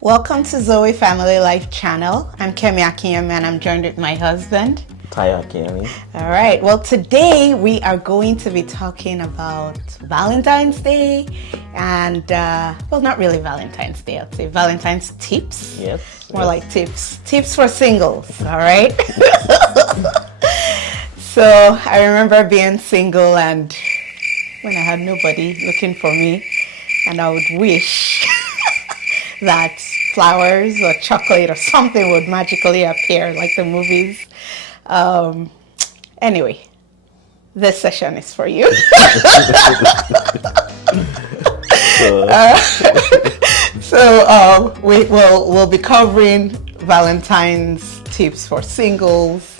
Welcome to Zoe Family Life channel. I'm Kemi Akinyemi and I'm joined with my husband. Kemi. All right. Well, today we are going to be talking about Valentine's Day and, well, not really Valentine's Day. I'd say Valentine's tips. Yes. More like tips. Tips for singles. All right. So I remember being single and when I had nobody looking for me, and I would wish that flowers or chocolate or something would magically appear like the movies. Anyway, this session is for you. We'll be covering Valentine's tips for singles.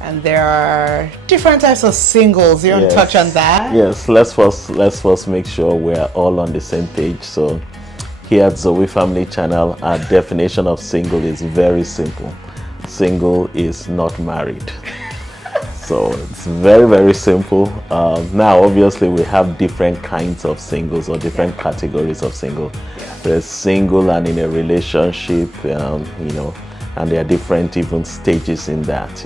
And there are different types of singles. You want to touch on that? Yes, let's first make sure we're all on the same page. So here at Zoe Family Channel, our definition of single is very simple. Single is not married. So it's very, very simple. Now, obviously, we have different kinds of singles or different categories of single. There's single and in a relationship, and there are different even stages in that.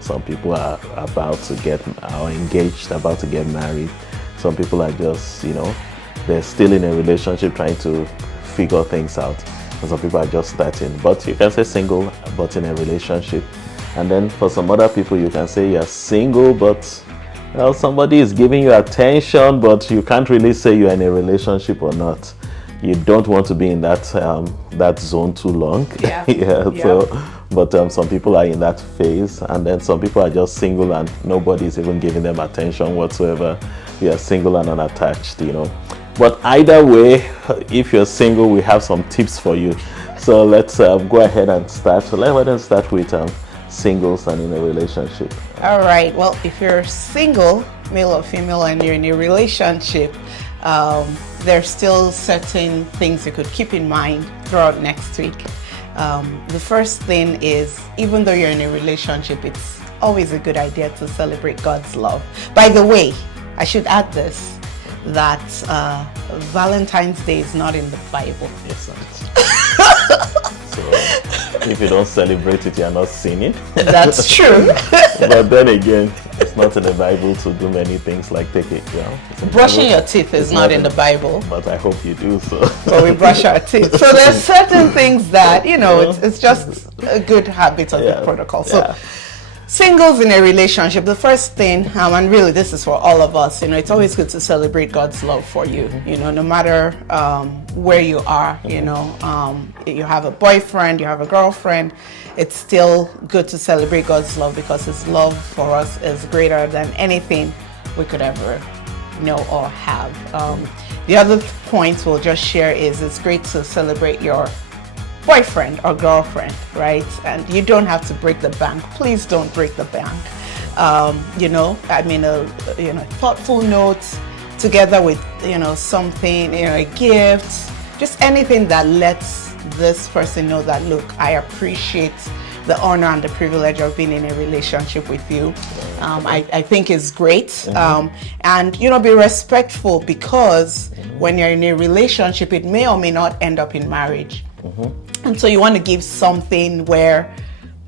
Some people are about to get engaged, about to get married. Some people are just, they're still in a relationship trying to figure things out. And some people are just starting. But you can say single, but in a relationship. And then for some other people, you can say you're single, but somebody is giving you attention, but you can't really say you're in a relationship or not. You don't want to be in that zone too long. Yeah. So, but some people are in that phase, and then some people are just single and nobody's even giving them attention whatsoever. You are single and unattached, But either way, if you're single, we have some tips for you. So let's go ahead and start. So let's start with singles and in a relationship. All right. Well, if you're single, male or female, and you're in a relationship, there's still certain things you could keep in mind throughout next week. The first thing is, even though you're in a relationship, it's always a good idea to celebrate God's love. By the way, I should add this, that Valentine's Day is not in the Bible. Yes, so if you don't celebrate it, you're not sinning. That's true. But then again, it's not in the Bible to do many things like take it. Brushing your teeth is not in the Bible. But I hope you do so. But we brush our teeth. So there's certain things that, it's just a good habit of the protocol. So singles in a relationship, the first thing, and really this is for all of us, it's always good to celebrate God's love for you, no matter where you are, you have a boyfriend, you have a girlfriend, it's still good to celebrate God's love because his love for us is greater than anything we could ever know or have. The other point we'll just share is it's great to celebrate your boyfriend or girlfriend, right? And you don't have to break the bank. Please don't break the bank. A thoughtful note together with, something, a gift, just anything that lets this person know that, look, I appreciate the honor and the privilege of being in a relationship with you. I think is great. And, be respectful because when you're in a relationship, it may or may not end up in marriage. And so you want to give something where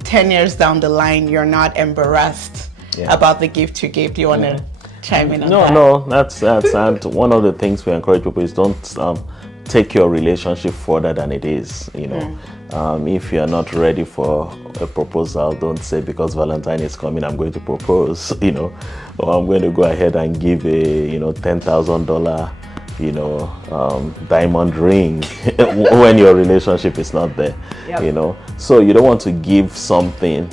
10 years down the line, you're not embarrassed about the gift you gave. Do you want to chime in on that? No, that's and one of the things we encourage people is don't take your relationship further than it is. If you're not ready for a proposal, don't say because Valentine is coming, I'm going to propose, or I'm going to go ahead and give a, $10,000 diamond ring when your relationship is not there. So you don't want to give something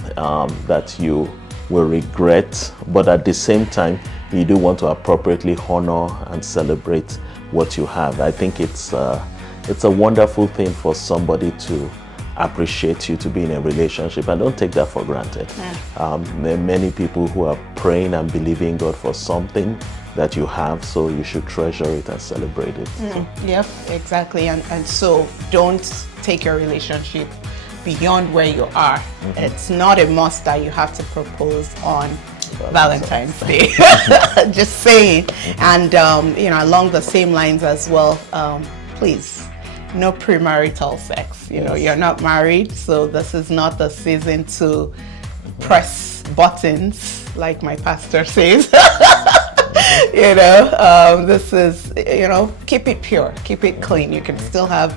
that you will regret, but at the same time you do want to appropriately honor and celebrate what you have. I think it's a wonderful thing for somebody to appreciate you, to be in a relationship, and don't take that for granted. There are many people who are praying and believing God for something that you have, so you should treasure it and celebrate it. Yep, exactly. And so don't take your relationship beyond where you are. It's not a must that you have to propose on Valentine's Day. Just saying. And along the same lines as well, please no premarital sex. You know, you're not married, so this is not the season to press buttons, like my pastor says. You know, this is, you know, keep it pure, keep it clean. You can still have,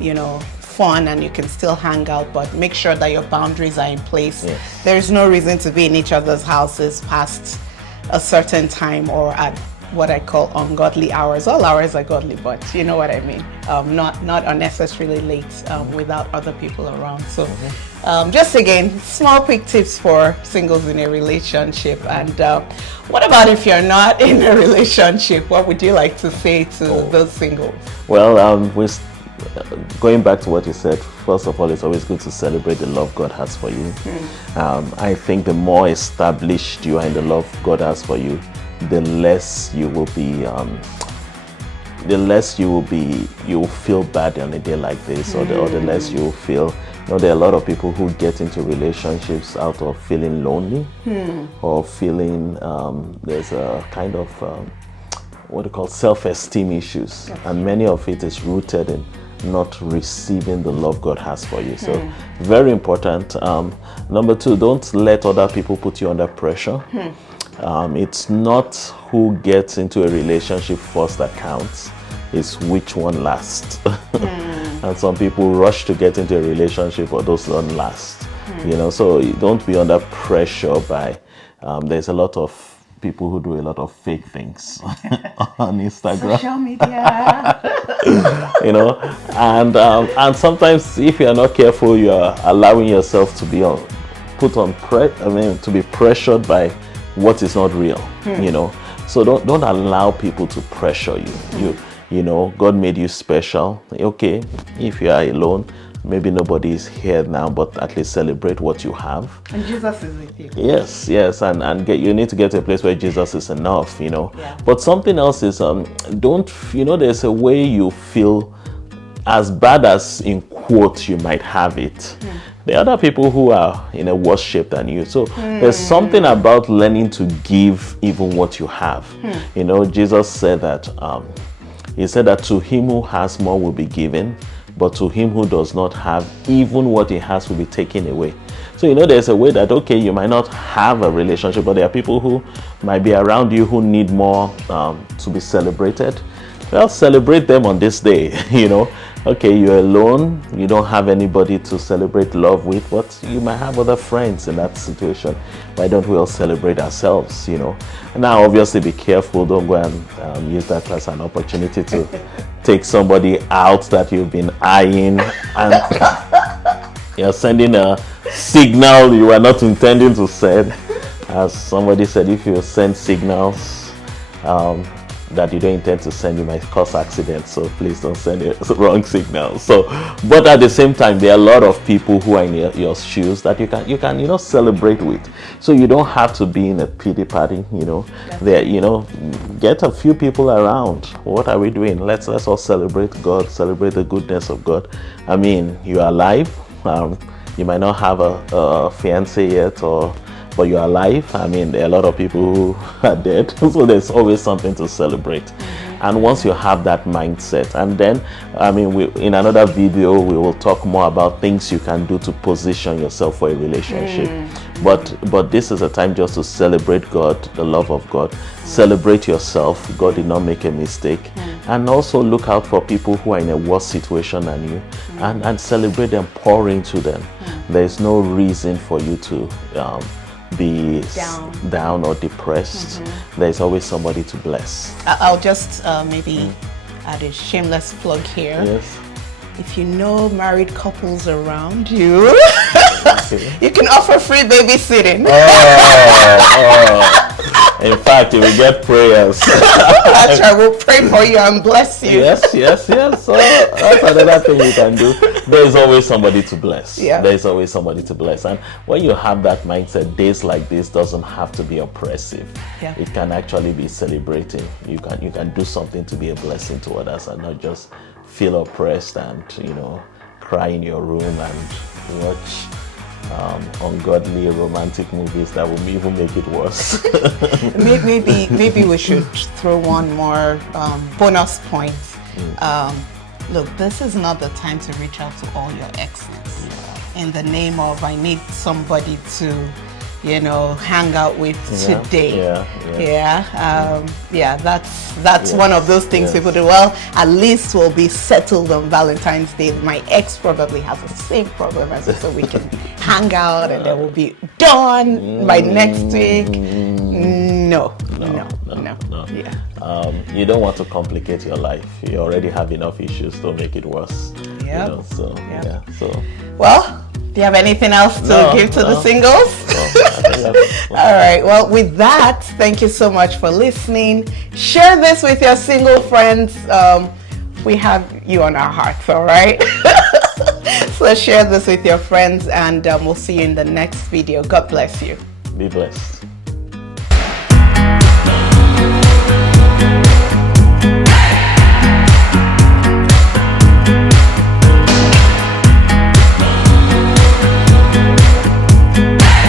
you know, fun, and you can still hang out, but make sure that your boundaries are in place. There's no reason to be in each other's houses past a certain time, or at what I call ungodly hours. All hours are godly, but you know what I mean. Not unnecessarily late without other people around. So just again, small quick tips for singles in a relationship. And what about if you're not in a relationship? What would you like to say to those singles? Well, going back to what you said, first of all, it's always good to celebrate the love God has for you. I think the more established you are in the love God has for you, the less you will feel bad on a day like this, or the less you will feel. You know, there are a lot of people who get into relationships out of feeling lonely, or feeling there's a kind of what they call self-esteem issues, and many of it is rooted in not receiving the love God has for you. So very important. Number two, don't let other people put you under pressure. It's not who gets into a relationship first that counts, it's which one lasts. And some people rush to get into a relationship, but those don't last. You know, so don't be under pressure by there's a lot of people who do a lot of fake things on Instagram, social media. You know, and sometimes if you are not careful, you are allowing yourself to be to be pressured by what is not real. You know, so don't allow people to pressure you. You know, God made you special. Okay, if you are alone, maybe nobody is here now, but at least celebrate what you have. And Jesus is with you. Yes, and you need to get to a place where Jesus is enough, you know. But something else is, there's a way you feel, as bad as in quotes you might have it. There are other people who are in a worse shape than you. So there's something about learning to give even what you have. You know, Jesus said that, he said that to him who has more will be given, but to him who does not have, even what he has will be taken away. So, you know, there's a way that, okay, you might not have a relationship, but there are people who might be around you who need more to be celebrated. Well, celebrate them on this day, you know. Okay, you're alone, you don't have anybody to celebrate love with, but you might have other friends in that situation. Why don't we all celebrate ourselves, you know? And now, obviously, be careful. Don't go and use that as an opportunity to take somebody out that you've been eyeing, and you're sending a signal you are not intending to send. As somebody said, if you send signals that you don't intend to send, you might cause accidents. So please don't send a wrong signal. So, but at the same time, there are a lot of people who are in your shoes that you can celebrate with. So you don't have to be in a pity party. You know, there, get a few people around. What are we doing? Let's all celebrate God, celebrate the goodness of God. I mean, you are alive. You might not have a fiance yet, but you're alive. I mean, there are a lot of people who are dead, so there's always something to celebrate. And once you have that mindset, and then, I mean, in another video, we will talk more about things you can do to position yourself for a relationship. But this is a time just to celebrate God, the love of God. Celebrate yourself. God did not make a mistake. And also look out for people who are in a worse situation than you, and celebrate them, pour into them. There's no reason for you to be down or depressed. There's always somebody to bless. I'll just maybe add a shameless plug here. Yes. If you know married couples around you, you can offer free babysitting. In fact, you will get prayers. That's right, we'll pray for you and bless you. Yes. So that's another thing you can do. There's always somebody to bless. There's always somebody to bless. And when you have that mindset, days like this doesn't have to be oppressive. It can actually be celebrating. You can do something to be a blessing to others, and not just feel oppressed and cry in your room and watch ungodly romantic movies that will even make it worse. maybe we should throw one more bonus point. look, this is not the time to reach out to all your exes in the name of I need somebody to, you know, hang out with today. That's one of those things people do. Well, at least we'll be settled on Valentine's Day. My ex probably has the same problem as us, so we can hang out and then we'll be done by next week. No. Yeah. You don't want to complicate your life. You already have enough issues to make it worse. Yeah. You know, so. Well, do you have anything else to give to the singles? All right. Well, with that, thank you so much for listening. Share this with your single friends. We have you on our hearts, all right? So share this with your friends, and we'll see you in the next video. God bless you. Be blessed.